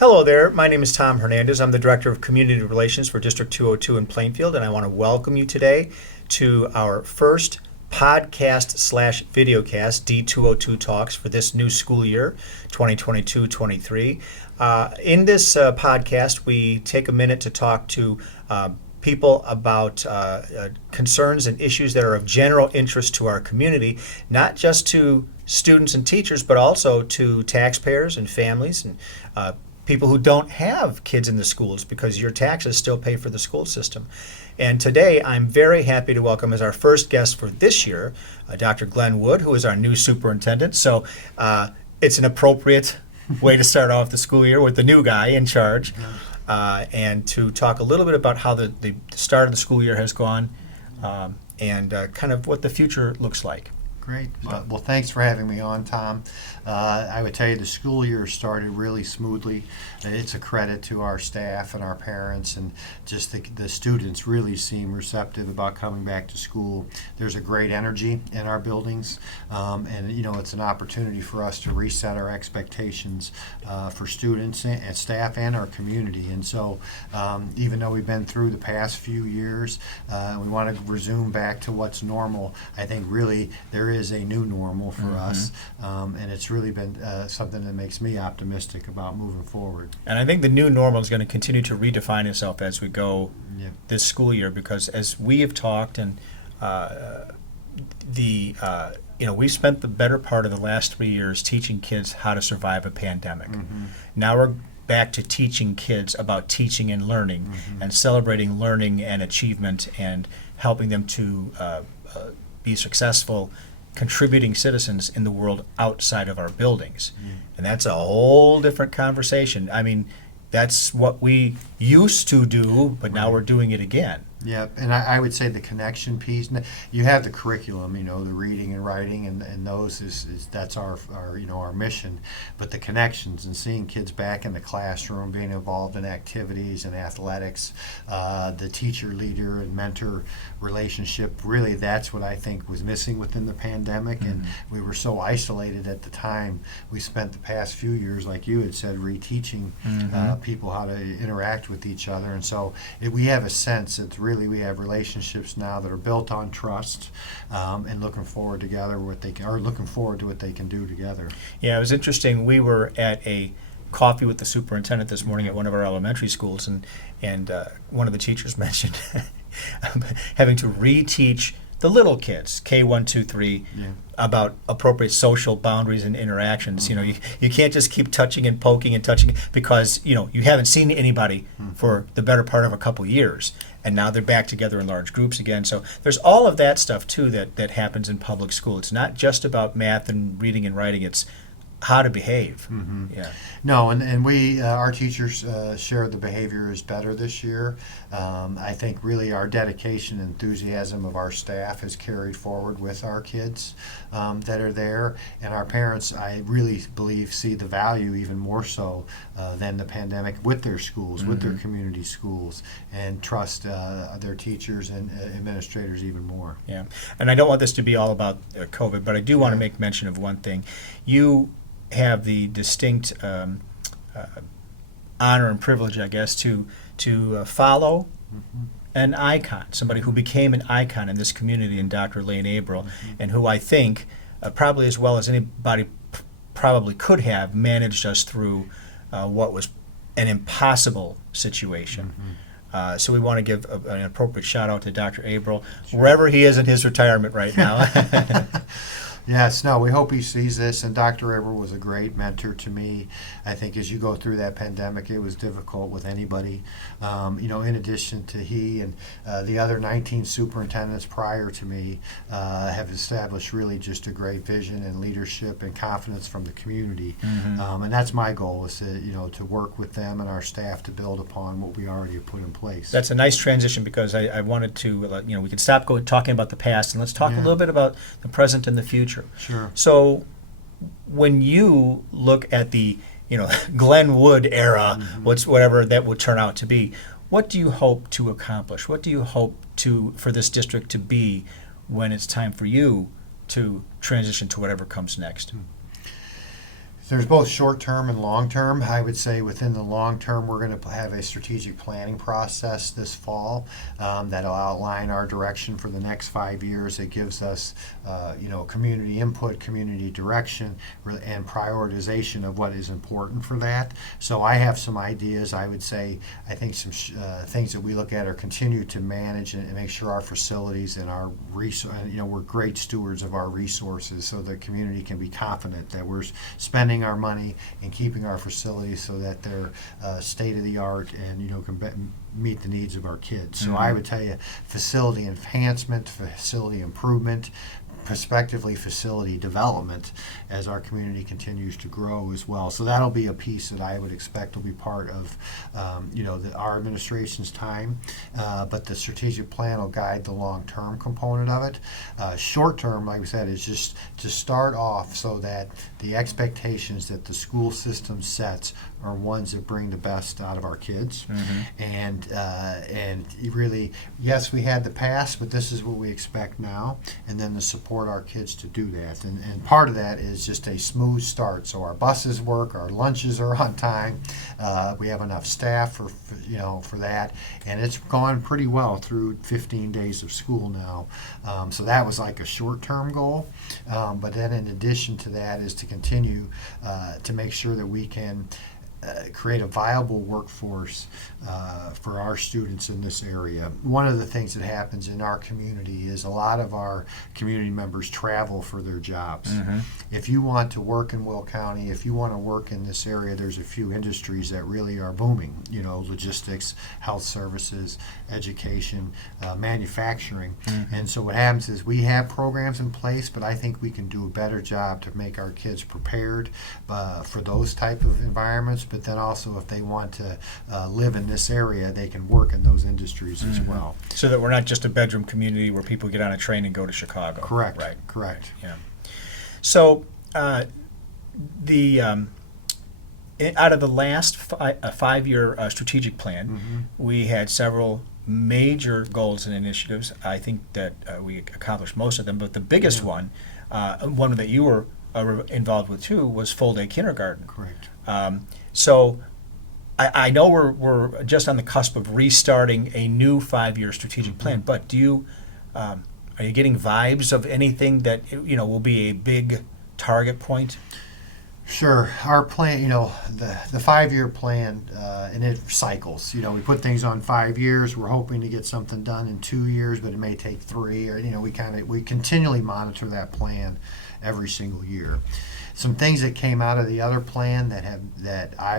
Hello there, my name is Tom Hernandez. I'm the Director of Community Relations for District 202 in Plainfield, and I want to welcome you today to our first podcast/videocast, D202 Talks, for this new school year, 2022-23. In this podcast, we take a minute to talk to people about concerns and issues that are of general interest to our community, not just to students and teachers, but also to taxpayers and families and people who don't have kids in the schools, because your taxes still pay for the school system. And today I'm very happy to welcome as our first guest for this year, Dr. Glenn Wood, who is our new superintendent. So it's an appropriate way to start off the school year with the new guy in charge, and to talk a little bit about how the start of the school year has gone, and kind of what the future looks like. Great. Well, thanks for having me on, Tom. I would tell you the school year started really smoothly. It's a credit to our staff and our parents, and just the students really seem receptive about coming back to school. There's a great energy in our buildings, and it's an opportunity for us to reset our expectations for students and staff and our community. And so even though we've been through the past few years, we want to resume back to what's normal. I think really there is a new normal for us, and it's really been something that makes me optimistic about moving forward. And I think the new normal is going to continue to redefine itself as we go this school year, because as we have talked, and we've spent the better part of the last 3 years teaching kids how to survive a pandemic. Now we're back to teaching kids about teaching and learning, and celebrating learning and achievement, and helping them to be successful contributing citizens in the world outside of our buildings. And that's a whole different conversation. I mean, that's what we used to do, but now we're doing it again. Yeah, and I would say the connection piece. You have the curriculum, the reading and writing, and those that's our mission. But the connections and seeing kids back in the classroom, being involved in activities and athletics, the teacher, leader, and mentor relationship. Really, that's what I think was missing within the pandemic, and we were so isolated at the time. We spent the past few years, like you had said, reteaching people how to interact with each other, and so we have a sense that we have relationships now that are built on trust, and looking forward to what they can do together. Yeah, it was interesting. We were at a coffee with the superintendent this morning at one of our elementary schools, and one of the teachers mentioned having to reteach the little kids, K1, 2, 3, about appropriate social boundaries and interactions. You can't just keep touching and poking and touching, because you haven't seen anybody for the better part of a couple years, and now they're back together in large groups again. So there's all of that stuff too that happens in public school. It's not just about math and reading and writing. It's how to behave. No, and we our teachers shared the behavior is better this year. I think really our dedication and enthusiasm of our staff has carried forward with our kids that are there, and our parents, I really believe, see the value even more so than the pandemic with their schools, with their community schools, and trust their teachers and administrators even more. Yeah, and I don't want this to be all about COVID, but I do want to make mention of one thing. You have the distinct honor and privilege, I guess, to follow an icon, somebody who became an icon in this community, in Dr. Lane Abril, and who I think probably as well as anybody probably could have managed us through what was an impossible situation. So we want to give an appropriate shout out to Dr. Abril, wherever he is in his retirement right now. Yes, no, we hope he sees this, and Dr. Abril was a great mentor to me. I think as you go through that pandemic, it was difficult with anybody. In addition to he and the other 19 superintendents prior to me have established really just a great vision and leadership and confidence from the community. And that's my goal, is to work with them and our staff to build upon what we already have put in place. That's a nice transition, because I wanted to, we can stop talking about the past, and let's talk a little bit about the present and the future. Sure. So when you look at the Glenn Wood era, whatever that would turn out to be, what do you hope to accomplish? What do you hope for this district to be when it's time for you to transition to whatever comes next? There's both short-term and long-term. I would say within the long-term, we're going to have a strategic planning process this fall that'll outline our direction for the next 5 years. It gives us, community input, community direction, and prioritization of what is important for that. So I have some ideas. I would say I think some things that we look at are continue to manage and make sure our facilities and our we're great stewards of our resources, so the community can be confident that we're spending our money and keeping our facilities so that they're state of the art and can meet the needs of our kids. So I would tell you facility enhancement, facility improvement, prospectively facility development as our community continues to grow as well. So that'll be a piece that I would expect will be part of our administration's time, but the strategic plan will guide the long-term component of it. Short-term, like we said, is just to start off so that the expectations that the school system sets are ones that bring the best out of our kids. And really, yes, we had the past, but this is what we expect now, and then to support our kids to do that. And part of that is just a smooth start. So our buses work, our lunches are on time, we have enough staff for that, and it's gone pretty well through 15 days of school now. So that was like a short-term goal. But then in addition to that is to continue to make sure that we can create a viable workforce for our students in this area. One of the things that happens in our community is a lot of our community members travel for their jobs. If you want to work in Will County, if you want to work in this area, there's a few industries that really are booming, logistics, health services, education, manufacturing. And so what happens is we have programs in place, but I think we can do a better job to make our kids prepared for those type of environments. But then also if they want to live in this area, they can work in those industries as well. So that we're not just a bedroom community where people get on a train and go to Chicago. Correct. Right. Correct. Yeah. So out of the last 5-year strategic plan, we had several major goals and initiatives. I think that we accomplished most of them, but the biggest one that you were involved with too, was full-day kindergarten. Correct. So I know we're just on the cusp of restarting a new 5-year strategic plan, but do you are you getting vibes of anything that will be a big target point? Sure. Our plan, the 5-year plan, and it cycles. We put things on 5 years. We're hoping to get something done in 2 years, but it may take 3. Or we continually monitor that plan every single year. Some things that came out of the other plan that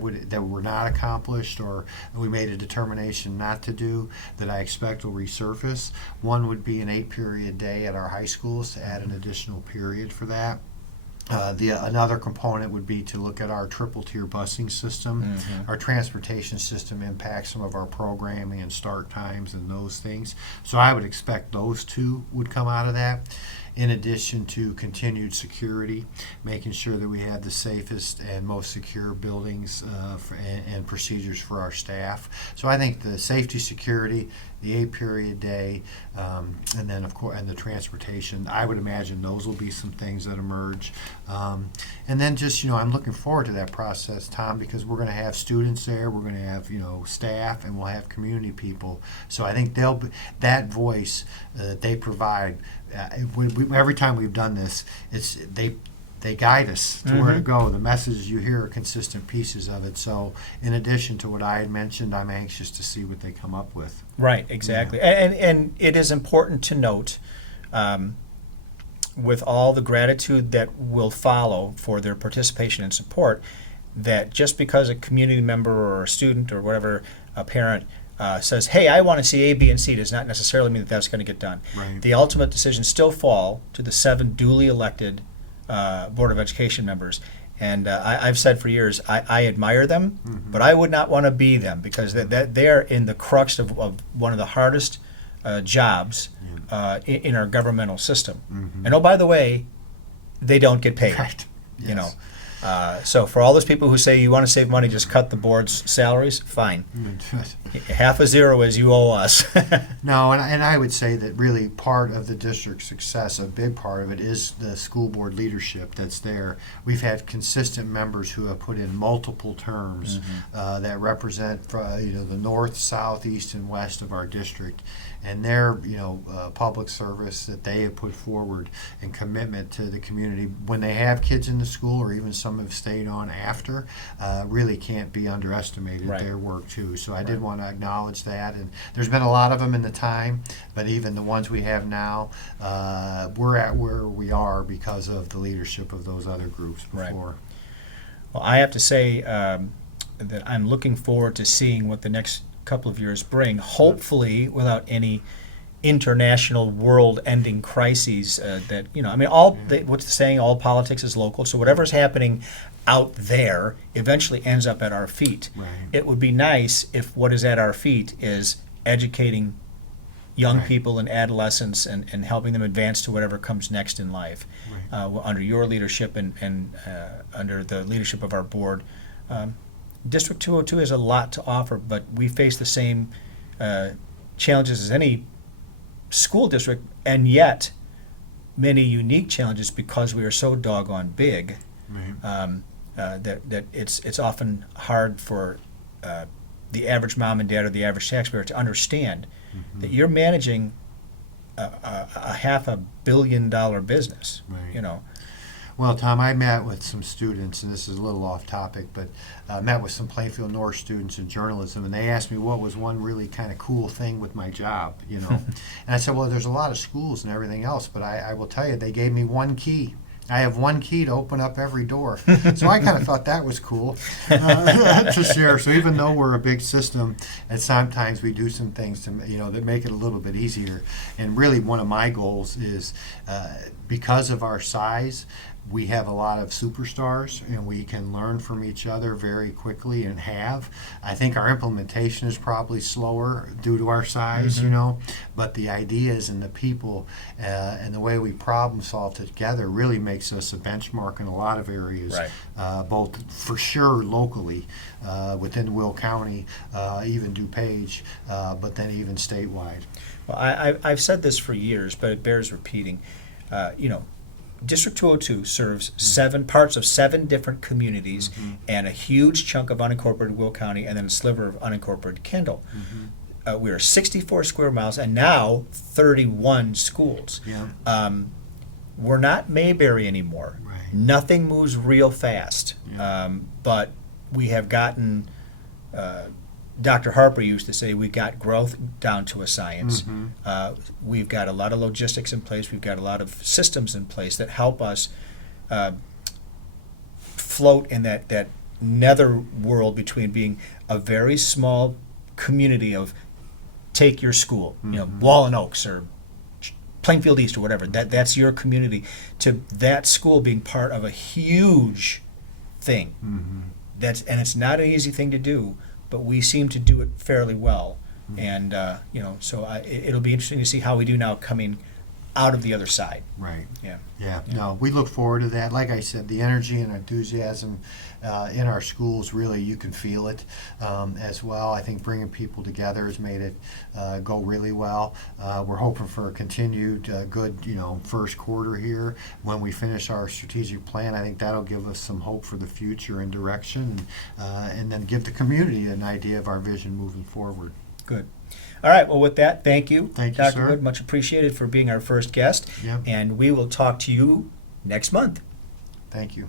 were not accomplished or we made a determination not to do that I expect will resurface. One would be an 8-period day at our high schools to add an additional period for that. Another component would be to look at our triple-tier busing system. Our transportation system impacts some of our programming and start times and those things. So I would expect those two would come out of that. In addition to continued security, making sure that we have the safest and most secure buildings and procedures for our staff. So I think the safety, security, the 8-period day, and then of course, and the transportation, I would imagine those will be some things that emerge. And then just, I'm looking forward to that process, Tom, because we're going to have students there, we're going to have, staff, and we'll have community people. So I think that voice that they provide, every time we've done this, they guide us to where to go. The messages you hear are consistent pieces of it. So in addition to what I had mentioned, I'm anxious to see what they come up with. Right, exactly. Yeah. And it is important to note, with all the gratitude that will follow for their participation and support, that just because a community member or a student or whatever, a parent, says, hey, I want to see A, B, and C, does not necessarily mean that that's going to get done. Right. The ultimate decisions still fall to the 7 duly elected Board of Education members. And I've said for years, I admire them, but I would not want to be them because they are in the crux of one of the hardest jobs in our governmental system. And oh, by the way, they don't get paid. Right. Yes. So for all those people who say you want to save money, just cut the board's salaries, fine. Half a zero is you owe us. No, and I would say that really part of the district's success, a big part of it, is the school board leadership that's there. We've had consistent members who have put in multiple terms that represent the north, south, east, and west of our district, and their public service that they have put forward and commitment to the community when they have kids in the school, or even some have stayed on after, really can't be underestimated. Right. Their work too. So I did want to acknowledge that, and there's been a lot of them in the time, but even the ones we have now, we're at where we are because of the leadership of those other groups before. Right. Well, I have to say that I'm looking forward to seeing what the next couple of years bring, hopefully without any international world-ending crises that, what's the saying, all politics is local, so whatever's happening out there eventually ends up at our feet. Right. It would be nice if what is at our feet is educating young Right. people and adolescents and helping them advance to whatever comes next in life. Right. Under your leadership and under the leadership of our board. District 202 has a lot to offer, but we face the same challenges as any school district, and yet many unique challenges because we are so doggone big. Right. That it's often hard for the average mom and dad or the average taxpayer to understand that you're managing a $500 million business. Right. Well, Tom, I met with some students, and this is a little off topic, but met with some Plainfield North students in journalism, and they asked me what was one really kind of cool thing with my job, And I said, well, there's a lot of schools and everything else, but I will tell you, they gave me one key. I have one key to open up every door. So I kind of thought that was cool to share. So even though we're a big system, and sometimes we do some things to that make it a little bit easier. And really, one of my goals is because of our size, we have a lot of superstars, and we can learn from each other very quickly and have. I think our implementation is probably slower due to our size, but the ideas and the people and the way we problem solve together really makes us a benchmark in a lot of areas, Right. both for sure locally within Will County, even DuPage, but then even statewide. Well, I've said this for years, but it bears repeating. District 202 serves parts of 7 different communities and a huge chunk of unincorporated Will County and then a sliver of unincorporated Kendall. We are 64 square miles and now 31 schools. Yeah. We're not Mayberry anymore. Right. Nothing moves real fast. Yeah. But we have gotten, Dr. Harper used to say, we got growth down to a science. We've got a lot of logistics in place. We've got a lot of systems in place that help us float in that nether world between being a very small community of, take your school, Wallen Oaks or Plainfield East or whatever. That's your community, to that school being part of a huge thing. And it's not an easy thing to do, but we seem to do it fairly well. And so it'll be interesting to see how we do now coming out of the other side. Right. Yeah. No, we look forward to that. Like I said, the energy and enthusiasm in our schools, really, you can feel it as well. I think bringing people together has made it go really well. We're hoping for a continued good, first quarter here. When we finish our strategic plan, I think that'll give us some hope for the future and direction, and then give the community an idea of our vision moving forward. Good. All right. Well, with that, thank you, Thank you, Dr. sir. Wood. Much appreciated for being our first guest. Yep. And we will talk to you next month. Thank you.